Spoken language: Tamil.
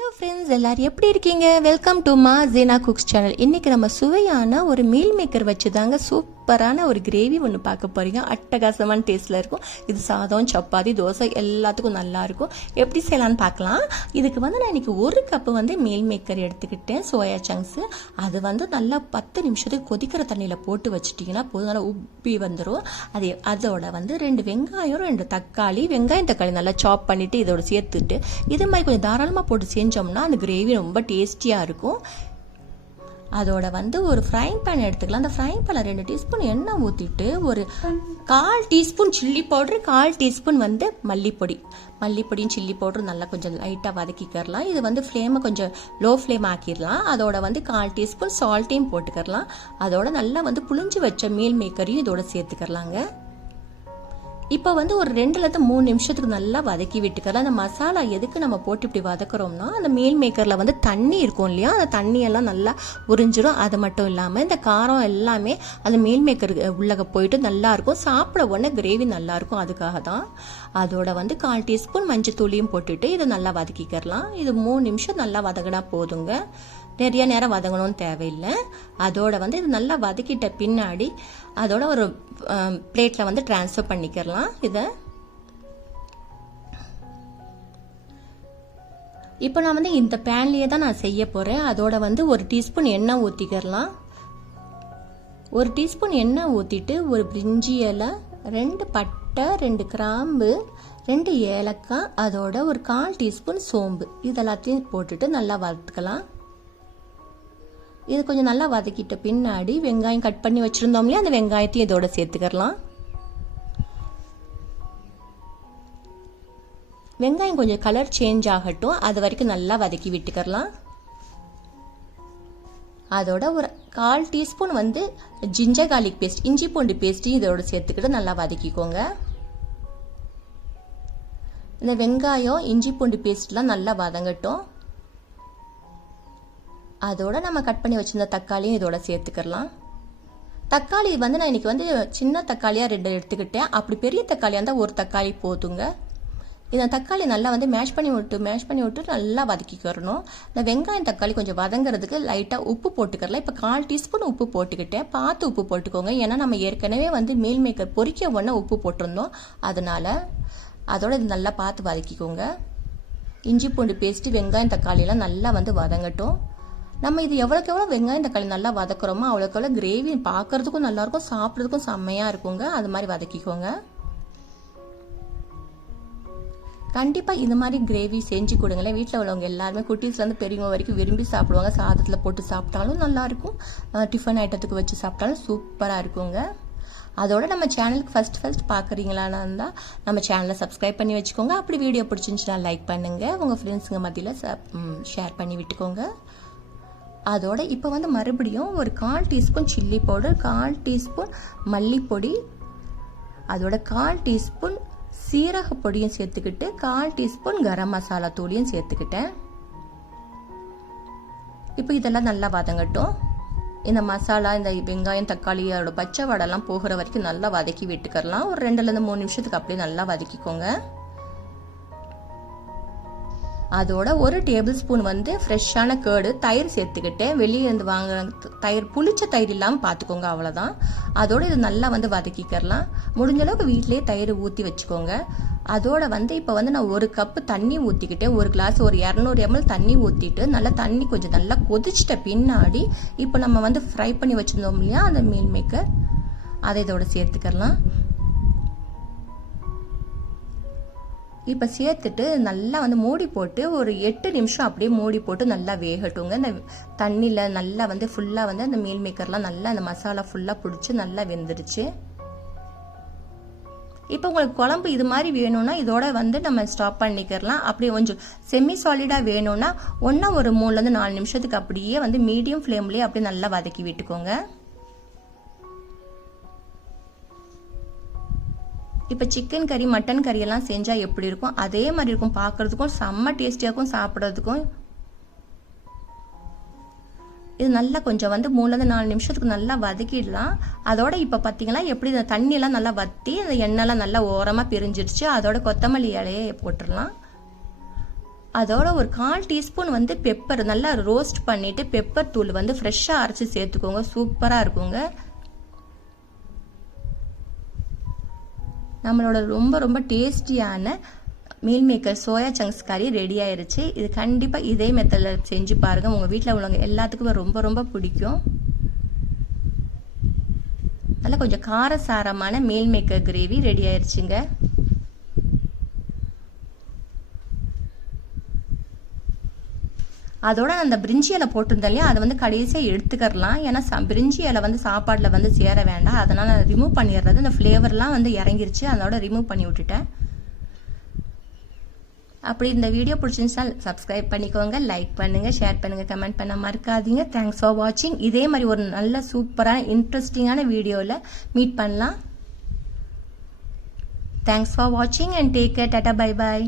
ஹலோ ஃப்ரெண்ட்ஸ் எல்லாரும் எப்படி இருக்கீங்க? வெல்கம் டு மா ஜீனா குக்ஸ் சேனல் இன்றைக்கி நம்ம சுவையான ஒரு மீல் மேக்கர் வச்சு தாங்க சூப் சூப்பரான ஒரு கிரேவி ஒன்று பார்க்க போகிறீங்க அட்டகாசமான டேஸ்ட்டில் இருக்கும். இது சாதம் சப்பாத்தி தோசை எல்லாத்துக்கும் நல்லாயிருக்கும் எப்படி செய்யலான்னு பார்க்கலாம். இதுக்கு வந்து நான் இன்றைக்கி ஒரு கப்பு வந்து மீல் மேக்கர் எடுத்துக்கிட்டேன் சோயா சங்க்ஸு அது வந்து நல்லா பத்து நிமிஷத்துக்கு கொதிக்கிற தண்ணியில் போட்டு வச்சுட்டிங்கன்னா போதும். நல்லா உப்பி வந்துடும் அது அதோட வந்து ரெண்டு வெங்காயம் ரெண்டு தக்காளி வெங்காயம் தக்காளி நல்லா சாப் பண்ணிவிட்டு இதோட சேர்த்துட்டு இது மாதிரி கொஞ்சம் தாராளமாக போட்டு செஞ்சோம்னா அந்த கிரேவி ரொம்ப டேஸ்டியாக இருக்கும். அதோட வந்து ஒரு ஃப்ரைங் பேன் எடுத்துக்கலாம். அந்த ஃப்ரைங் பேனில் ரெண்டு டீஸ்பூன் எண்ணெய் ஊற்றிட்டு ஒரு கால் டீஸ்பூன் சில்லி பவுட்ரு கால் டீஸ்பூன் வந்து மல்லிப்பொடி. மல்லிப்பொடியும் சில்லி பவுடர் நல்லா கொஞ்சம் லைட்டாக வதக்கிக்கிறலாம். இது வந்து ஃப்ளேமை கொஞ்சம் லோ ஃப்ளேம் ஆக்கிடலாம். அதோட வந்து கால் டீஸ்பூன் சால்ட்டையும் போட்டுக்கிறலாம். அதோட நல்லா வந்து புளிஞ்சு வச்ச மீல் மேக்கரையும் இதோட சேர்த்துக்கிறலாங்க. இப்போ வந்து ஒரு ரெண்டுலேருந்து மூணு நிமிஷத்துக்கு நல்லா வதக்கி விட்டுக்கலாம் அந்த மசாலா எதுக்கு நம்ம போட்டு இப்படி வதக்குறோம்னா அந்த மீல் மேக்கரில் வந்து தண்ணி இருக்கும் இல்லையா? அந்த தண்ணியெல்லாம் நல்லா உறிஞ்சிடும் அது மட்டும் இல்லாமல் இந்த காரம் எல்லாமே அந்த மீல் மேக்கர் உள்ளக போயிட்டு நல்லா இருக்கும். சாப்பிட உடனே கிரேவி நல்லா இருக்கும். அதுக்காக தான் அதோட வந்து கால் டீஸ்பூன் மஞ்சள் தூளியும் போட்டுட்டு இதை நல்லா வதக்கிக்கிறலாம் இது மூணு நிமிஷம் நல்லா வதங்கினா போதுங்க. நிறைய நேரம் வதங்கணும்னு தேவையில்லை. அதோட வந்து இது நல்லா வதக்கிட்ட பின்னாடி அதோட ஒரு பிளேட்டில் வந்து ட்ரான்ஸ்ஃபர் பண்ணிக்கிறலாம். இதை இப்போ நான் வந்து இந்த பேன்லேயே தான் நான் செய்ய போகிறேன் அதோட வந்து ஒரு டீஸ்பூன் எண்ணெய் ஊற்றிக்கிறலாம் ஒரு டீஸ்பூன் எண்ணெய் ஊற்றிட்டு ஒரு பிரிஞ்சி இலை ரெண்டு பட்டை ரெண்டு கிராம்பு ரெண்டு ஏலக்காய் அதோட ஒரு கால் டீஸ்பூன் சோம்பு. இதெல்லாத்தையும் போட்டுட்டு நல்லா வறுத்துக்கலாம் இது கொஞ்சம் நல்லா வதக்கிட்ட பின்னாடி வெங்காயம் கட் பண்ணி வச்சுருந்தோம் இல்லையா? அந்த வெங்காயத்தையும் இதோட சேர்த்துக்கலாம் வெங்காயம் கொஞ்சம் கலர் சேஞ்ச் ஆகட்டும். அது வரைக்கும் நல்லா வதக்கி விட்டுக்கலாம் அதோட ஒரு கால் டீஸ்பூன் வந்து ஜிஞ்சர் கார்லிக் பேஸ்ட் இஞ்சி பூண்டு பேஸ்ட்டையும் இதோட சேர்த்துக்கிட்டு நல்லா வதக்கிக்கோங்க. இந்த வெங்காயம் இஞ்சி பூண்டு பேஸ்ட்லாம் நல்லா வதங்கட்டும். அதோட நம்ம கட் பண்ணி வச்சுருந்த தக்காளியும் இதோட சேர்த்துக்கலாம் தக்காளி வந்து நான் இன்னைக்கு வந்து சின்ன தக்காளியாக ரெண்டு எடுத்துக்கிட்டேன். அப்படி பெரிய தக்காளியாக இருந்தால் ஒரு தக்காளி போதுங்க. இந்த தக்காளி நல்லா வந்து மேஷ் பண்ணி விட்டு மேஷ் பண்ணி விட்டு நல்லா வதக்கிக்கிறணும். இந்த வெங்காயம் தக்காளி கொஞ்சம் வதங்குறதுக்கு லைட்டாக உப்பு போட்டுக்கிறலாம். இப்போ கால் டீஸ்பூன் உப்பு போட்டுக்கிட்டேன். பார்த்து உப்பு போட்டுக்கோங்க. ஏன்னா நம்ம ஏற்கனவே வந்து மீல் மேக்கர் பொறிக்க உடனே உப்பு போட்டிருந்தோம். அதனால் அதோட இது நல்லா பார்த்து வதக்கிக்கோங்க. இஞ்சி பூண்டு பேஸ்ட்டு வெங்காயம் தக்காளியெல்லாம் நல்லா வந்து வதங்கட்டும். நம்ம இது எவ்வளோக்கு எவ்வளோ வெங்காயம் தக்காளி நல்லா வதக்குறோமோ அவ்வளோக்கு எவ்வளோ கிரேவி பார்க்கறதுக்கும் நல்லாயிருக்கும் சாப்பிட்றதுக்கும் செம்மையாக இருக்குங்க. அது மாதிரி வதக்கிக்கோங்க. கண்டிப்பாக இந்த மாதிரி கிரேவி செஞ்சு கொடுங்களேன். வீட்டில் உள்ளவங்க எல்லாருமே குட்டீஸ்லேருந்து பெரியவங்க வரைக்கும் விரும்பி சாப்பிடுவாங்க. சாதத்தில் போட்டு சாப்பிட்டாலும் நல்லாயிருக்கும் டிஃபன் ஐட்டத்துக்கு வச்சு சாப்பிட்டாலும் சூப்பராக இருக்குங்க. அதோட நம்ம சேனலுக்கு ஃபஸ்ட் ஃபஸ்ட் பார்க்குறீங்களானா இருந்தால் நம்ம சேனலை சப்ஸ்கிரைப் பண்ணி வச்சுக்கோங்க. அப்படி வீடியோ பிடிச்சிருந்துச்சுன்னா லைக் பண்ணுங்கள் உங்கள் ஃப்ரெண்ட்ஸுங்க மத்தியில் ஷேர் பண்ணி விட்டுக்கோங்க. அதோட இப்போ வந்து மறுபடியும் ஒரு கால் டீஸ்பூன் சில்லி பவுடர் கால் டீஸ்பூன் மல்லிப்பொடி அதோட கால் டீஸ்பூன் சீரக பொடியும் சேர்த்துக்கிட்டு கால் டீஸ்பூன் கரம் மசாலா தூளியும் சேர்த்துக்கிட்டேன். இப்போ இதெல்லாம் நல்லா வதங்கட்டும். இந்த மசாலா இந்த வெங்காயம் தக்காளியோட பச்சை வடைலாம் போகிற வரைக்கும் நல்லா வதக்கி விட்டுக்கரலாம் ஒரு ரெண்டுலேருந்து மூணு நிமிஷத்துக்கு அப்படியே நல்லா வதக்கிக்கோங்க. அதோட ஒரு டேபிள் ஸ்பூன் வந்து ஃப்ரெஷ்ஷான கேர்டு தயிர் சேர்த்துக்கிட்டேன் வெளியே இருந்து வாங்க தயிர் புளிச்ச தயிர் இல்லாமல் பார்த்துக்கோங்க அவ்வளோதான் அதோட இது நல்லா வந்து வதக்கிக்கிறலாம் முடிஞ்ச அளவுக்கு வீட்டிலேயே தயிர் ஊற்றி வச்சுக்கோங்க. அதோட வந்து இப்போ வந்து நான் ஒரு கப்பு தண்ணி ஊற்றிக்கிட்டேன் ஒரு கிளாஸ் ஒரு இரநூறு எம்எல் தண்ணி ஊற்றிட்டு நல்லா தண்ணி கொஞ்சம் நல்லா கொதிச்சிட்ட பின்னாடி இப்போ நம்ம வந்து ஃப்ரை பண்ணி வச்சுருந்தோம் இல்லையா அந்த மீல் மேக்கர் அதை இதோட சேர்த்துக்கலாம் இப்போ சேர்த்துட்டு நல்லா வந்து மூடி போட்டு ஒரு எட்டு நிமிஷம் அப்படியே மூடி போட்டு நல்லா வேகட்டுங்க. இந்த தண்ணியில் நல்லா வந்து ஃபுல்லாக வந்து அந்த மீல் மேக்கர்லாம் நல்லா அந்த மசாலா ஃபுல்லாக பிடிச்சி நல்லா வெந்துருச்சு. இப்போ உங்களுக்கு குழம்பு இது மாதிரி வேணும்னா இதோட வந்து நம்ம ஸ்டாப் பண்ணிக்கிறலாம். அப்படியே கொஞ்சம் செமி சாலிடாக வேணும்னா ஒன்றா ஒரு மூணுலேருந்து நாலு நிமிஷத்துக்கு அப்படியே வந்து மீடியம் ஃப்ளேம்லேயே அப்படியே நல்லா வதக்கி விட்டுக்கோங்க. இப்போ சிக்கன் கறி மட்டன் கறி எல்லாம் செஞ்சால் எப்படி இருக்கும்? அதே மாதிரி இருக்கும். பார்க்குறதுக்கும் செம்ம டேஸ்டியாக இருக்கும். சாப்பிட்றதுக்கும். இது நல்லா கொஞ்சம் வந்து மூணுலேருந்து நாலு நிமிஷத்துக்கு நல்லா வதக்கிடலாம். அதோட இப்போ பார்த்தீங்கன்னா எப்படி இந்த தண்ணியெல்லாம் நல்லா வற்றி அந்த எண்ணெய்லாம் நல்லா ஓரமாக பிரிஞ்சிருச்சு. அதோட கொத்தமல்லி இலையை போட்டுடலாம். அதோட ஒரு கால் டீஸ்பூன் வந்து பெப்பர் நல்லா ரோஸ்ட் பண்ணிட்டு பெப்பர் தூள் வந்து ஃப்ரெஷ்ஷாக அரைச்சி சேர்த்துக்கோங்க. சூப்பராக இருக்குங்க. நம்மளோட ரொம்ப ரொம்ப டேஸ்டியான மீல் மேக்கர் சோயா சங்க்ஸ் கறி ரெடி ஆயிருச்சு. இது கண்டிப்பாக இதே மெத்தடில் செஞ்சு பாருங்கள் உங்கள் வீட்டில் உள்ளவங்க எல்லாத்துக்குமே ரொம்ப ரொம்ப பிடிக்கும். நல்லா கொஞ்சம் காரசாரமான மீல் மேக்கர் கிரேவி ரெடி ஆயிருச்சுங்க. அதோட அந்த பிரிஞ்சி இலை போட்டிருந்தேன் இல்லையா? அதை வந்து கடைசியாக எடுத்துக்கறலாம் ஏன்னா ச பிரிஞ்சி இலை வந்து சாப்பாட்டில் வந்து சேர வேண்டாம். அதனால் ரிமூவ் பண்ணிடுறது. இந்த ஃப்ளேவர்லாம் வந்து இறங்கிருச்சு. அதோட ரிமூவ் பண்ணி விட்டுட்டேன். அப்படி இந்த வீடியோ பிடிச்சிருந்துச்சா சப்ஸ்கிரைப் பண்ணிக்கோங்க லைக் பண்ணுங்கள் ஷேர் பண்ணுங்கள் கமெண்ட் பண்ண மறக்காதீங்க. தேங்க்ஸ் ஃபார் வாட்சிங் இதே மாதிரி ஒரு நல்ல சூப்பரான இன்ட்ரெஸ்டிங்கான வீடியோவில் மீட் பண்ணலாம். தேங்க்ஸ் ஃபார் வாட்சிங் and take care tata bye bye